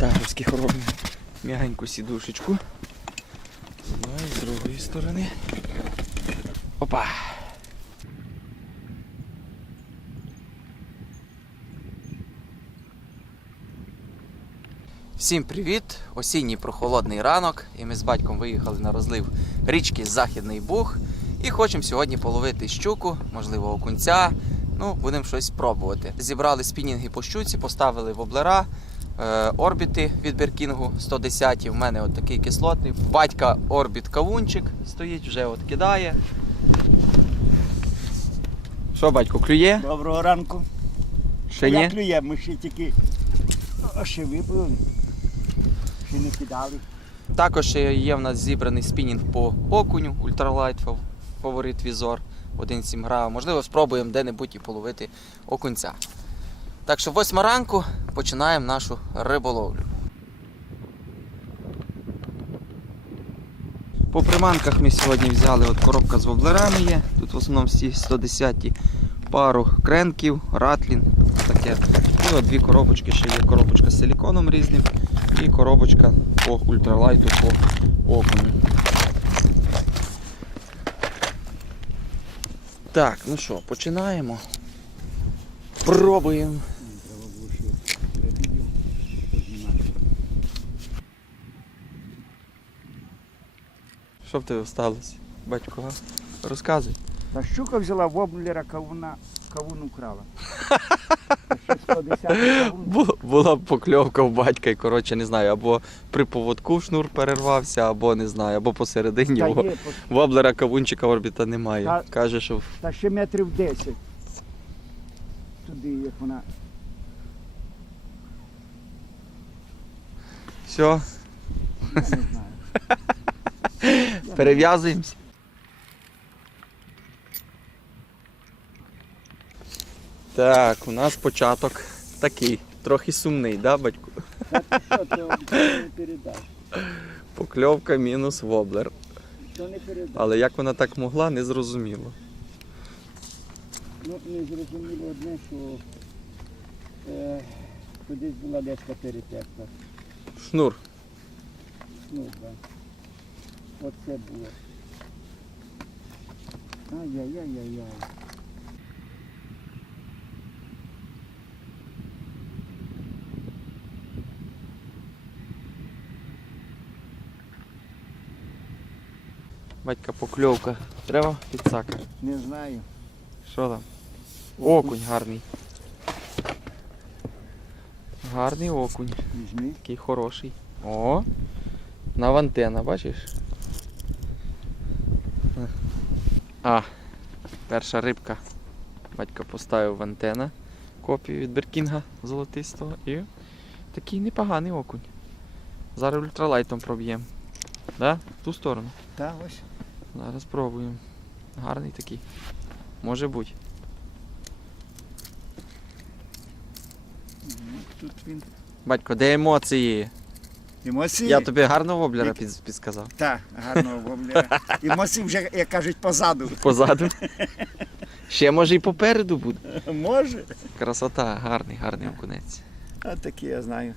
Зараз на робимо м'ягеньку сідушечку. Ну і з другої сторони. Опа! Всім привіт! Осінній прохолодний ранок, і ми з батьком виїхали на розлив річки Західний Буг. І хочемо сьогодні половити щуку, можливо, окунця. Ну, будемо щось пробувати. Зібрали спінінги по щуці, поставили воблера, орбіти від Беркінгу 110. В мене от такий кислотний. Батька орбіт кавунчик стоїть, вже от кидає. Що, батько, клює? Доброго ранку. Ще Я клює, ми ще тільки ще випили, ще не кидали. Також є в нас зібраний спінінг по окуню, ультралайт фаворит візор 1,7 грам. Можливо, спробуємо де-небудь і половити окунця. Так що восьма ранку починаємо нашу риболовлю. По приманках ми сьогодні взяли от коробка з воблерами є. Тут в основному всі 110 пару кренків, ратлін. Таке. І от дві коробочки ще є. Коробочка з силіконом різним і коробочка по ультралайту по окуню. Так, ну що, починаємо. Пробуємо. Треба було ще відео познімати. Що в тебе сталося? Батько, га? розказуй. Та щука взяла воблера, кавуна, кавун украла. Ще 110 кавун. Бу- Була покльовка в батька, і коротше, не знаю, або при поводку шнур перервався, або не знаю, або посередині Та, є, воблера кавунчика орбіта немає. Та- Каже, що та ще метрів 10. Туди, як вона. все, Я не знаю. Перев'язуємося. Так, у нас початок такий, трохи сумний, да, передаш? Покльовка мінус воблер. Але як вона так могла, не зрозуміло. Ну, не зрозуміло одне, що е, кудись була десь перетекта. Шнур. Ну, да. Оце було. Ай-яй-яй-яй-яй. Батька покльовка. Треба підсака. Не знаю. Що там? Окунь гарний. Гарний окунь. Візьми. Такий хороший. О! Навантена, бачиш? А, перша рибка. Батько поставив в антена копію від Беркінга золотистого і такий непоганий окунь. Зараз ультралайтом проб'ємо. Да? В ту сторону. Та ось. Зараз спробуємо. Гарний такий. Може бути. Ну, Тут він. Батько, де емоції? Емоції. Я тобі гарно воблера Які? під, підсказав. Так, гарного воблера. Емоції вже, як кажуть, позаду. Позаду. Ще може і попереду буде. Може. Красота, гарний, гарний окунець. А такі я знаю.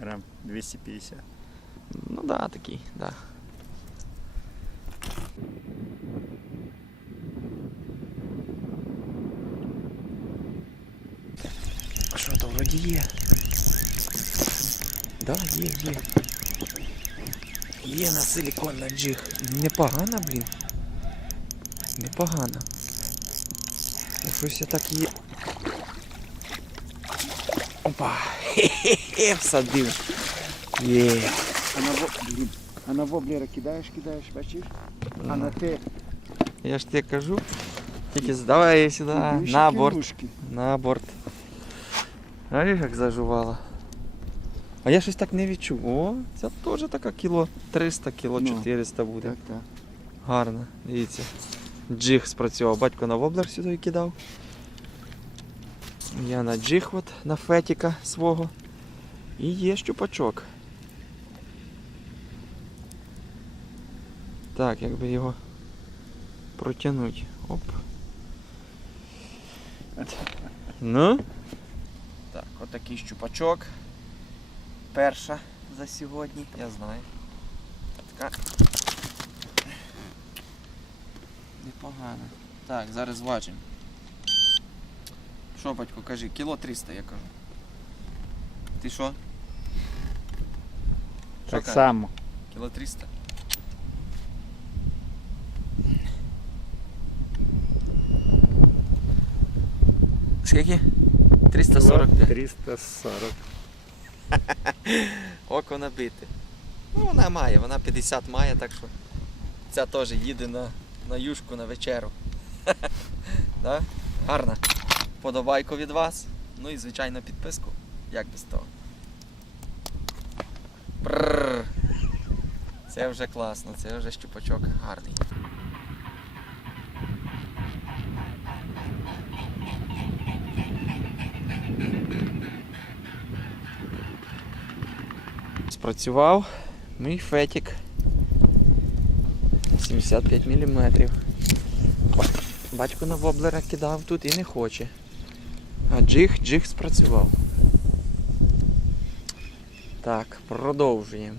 Грам 250. Ну да, такий, да. А що то вроді є? Да, є, є. Є на силікон на джиг. Непогано, блін. Непогано. Ну, щось я так є. Опа! Хе-хе-хе, всадив. Є. А на, во... Блін. а на воблера кидаєш, кидаєш, бачиш? А на те Я ж тебе кажу. Тільки здавай сюди, більші на борт. кілушки. На борт. Бачиш, як зажувала. А я щось так не відчув. О, це теж така кіло 300, кіло Ну, 400 буде. Так, так. Гарно, дивіться. Джиг спрацював. Батько на воблер сюди кидав. Я на джиг от, на фетіка свого. І є щупачок. Так, якби його протягнути. Оп. Ну? Так, отакий щупачок. Перша за сьогодні, я знаю. Така. Непогано. Так, зараз зважимо. Що, батько, кажи, кіло 300, я кажу. Ти що? Що Так кажеш? само. Кіло 300. Скільки? 345. 340. Око набите. Ну, вона має, вона 50 має, так що ця теж їде на, на юшку на вечеру. да? Гарна. Подобайку від вас. Ну і звичайно підписку. Як без того. Прррр. Це вже класно, це вже щупачок гарний. Спрацював мій фетік 75 мм. Батько на воблера кидав тут і не хоче. А джиг, джиг спрацював. Так, продовжуємо.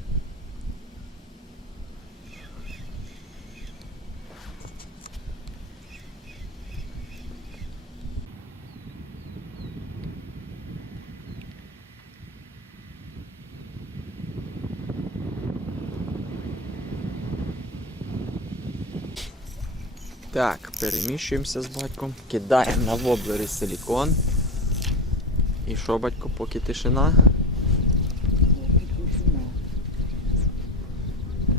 Так, переміщуємося з батьком, кидаємо на воблери силікон. І що, батько, поки тишина?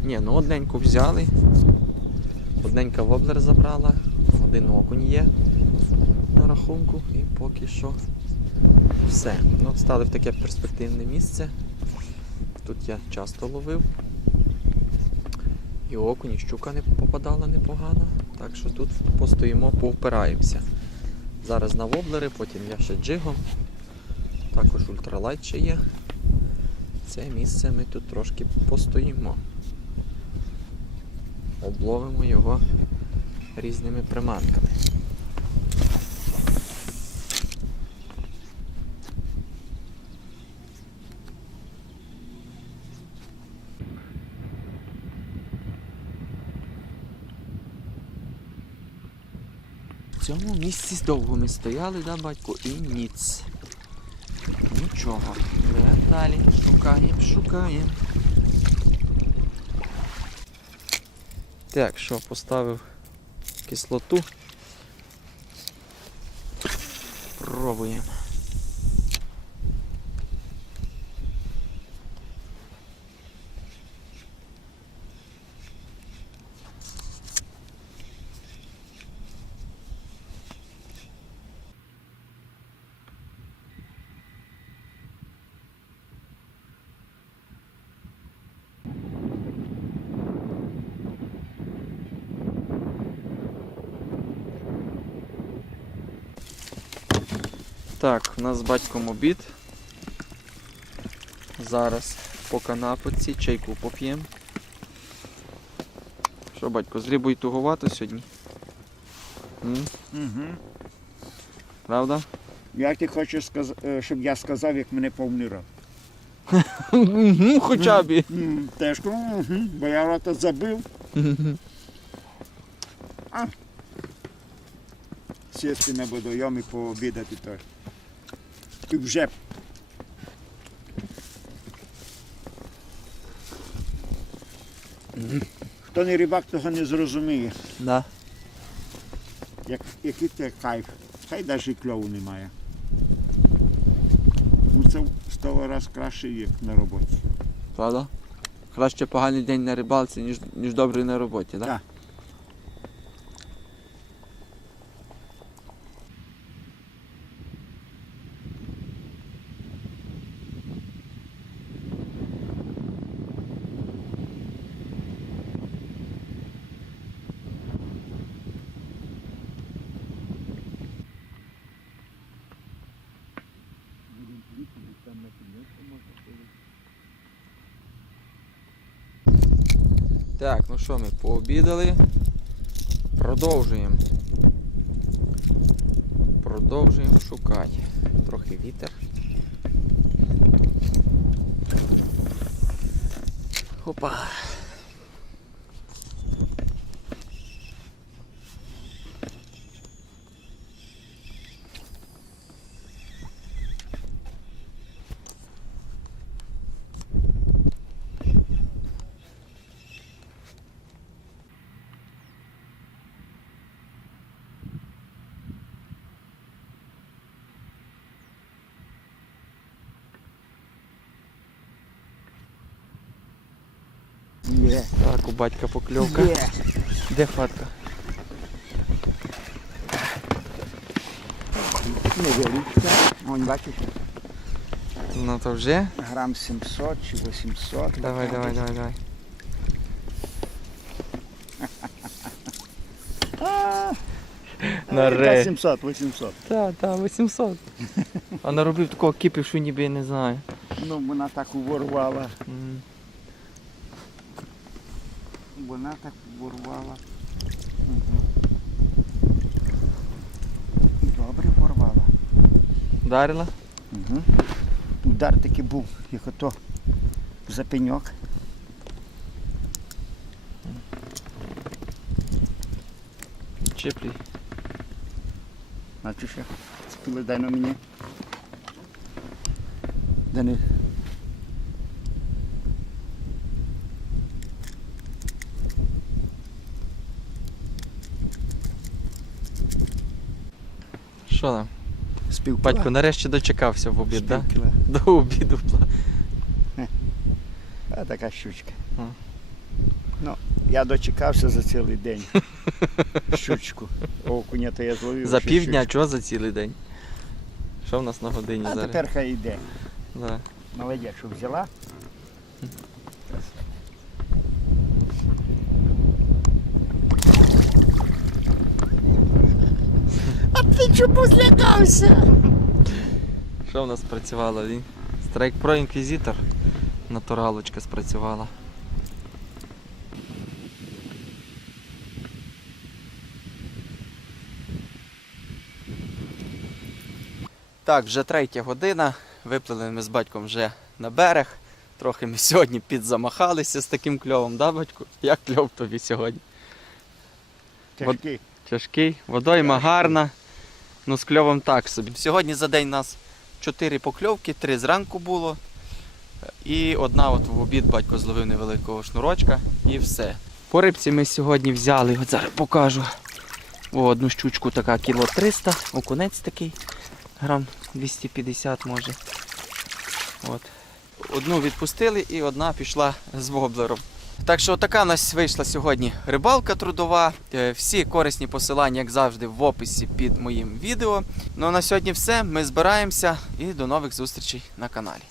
Ні, ну одненьку взяли. Одненька воблер забрала, один окунь є на рахунку і поки що все. Ну, стали в таке перспективне місце. Тут я часто ловив. І окунь, і щука не попадала непогано. Так що тут постоїмо, повпираємося. Зараз на воблери, потім я ще джигом. Також ультралайт ще є. Це місце ми тут трошки постоїмо. Обловимо його різними приманками. Цьому місці довго ми стояли, да, батько, і ніц. Нічого. Йдемо далі. Шукаємо, шукаємо. Так, що, поставив кислоту. Пробуємо. Так, у нас з батьком обід. Зараз по канапоці чайку поп'ємо. Що, батько, з рибою туговато сьогодні? М? Угу. Правда? Як ти хочеш, сказ... е, щоб я сказав, як мене повний рот? Мгм, Хоча б. М, Теж, угу. бо я рота забив. Сісти на водойом і пообідати теж. Вже хто не рибак, того не зрозуміє. Да. Як, який це кайф. Хай навіть і кльову немає. Ну це в 100 раз краще, як на роботі. Правда? Краще поганий день на рибалці, ніж, ніж добрий на роботі, так? Так. Так, ну що ми, пообідали? Продовжуємо. Продовжуємо шукати. Трохи вітер. Опа! Є. Так, у батька покльовка. Є. Де фатка? Невеличка. Вон бачиш, Ну то вже. грам 700 чи 800. Давай, давай, давай, давай. А, Наре. яка 700, 800. Так, так, 800. А наробив такого кипішу, ніби я не знаю. Ну, вона так уворвала. М. Вона так ворвала. Мгм. Добре ворвала. Вдарила? Угу. Удар таки був, як ото за пеньок. Чіплій. Значить, що спіли дай на мені. Да не. Що там? Спів Батько нарешті дочекався в обід, так? Да? До обіду. А така щучка. М. Ну, я дочекався за цілий день. Щучку. Окуня то я зловив. За півдня, чого за цілий день? Що в нас на годині А зараз? тепер хай йде. Да. Молодець, що взяла. А ти чому злякався? Що в нас спрацювало? Він? Страйк Pro Inquisitor. Натуралочка спрацювала. Так, вже третя година. Виплили ми з батьком вже на берег. Трохи ми сьогодні підзамахалися з таким кльовом, да, батьку? Як кльов тобі сьогодні? Тяжкий. Тяжкий, водойма гарна, ну з кльовом так собі. Сьогодні за день у нас 4 покльовки, 3 зранку було. І одна от в обід батько зловив невеликого шнурочка і все. По рибці ми сьогодні взяли, от зараз покажу. О, одну щучку така кіло 300, окунець такий, грам 250 може. От. Одну відпустили і одна пішла з воблером. Так що така у нас вийшла сьогодні рибалка трудова. Е, Всі корисні посилання, як завжди, в описі під моїм відео. Ну а на сьогодні все. Ми збираємося і до нових зустрічей на каналі.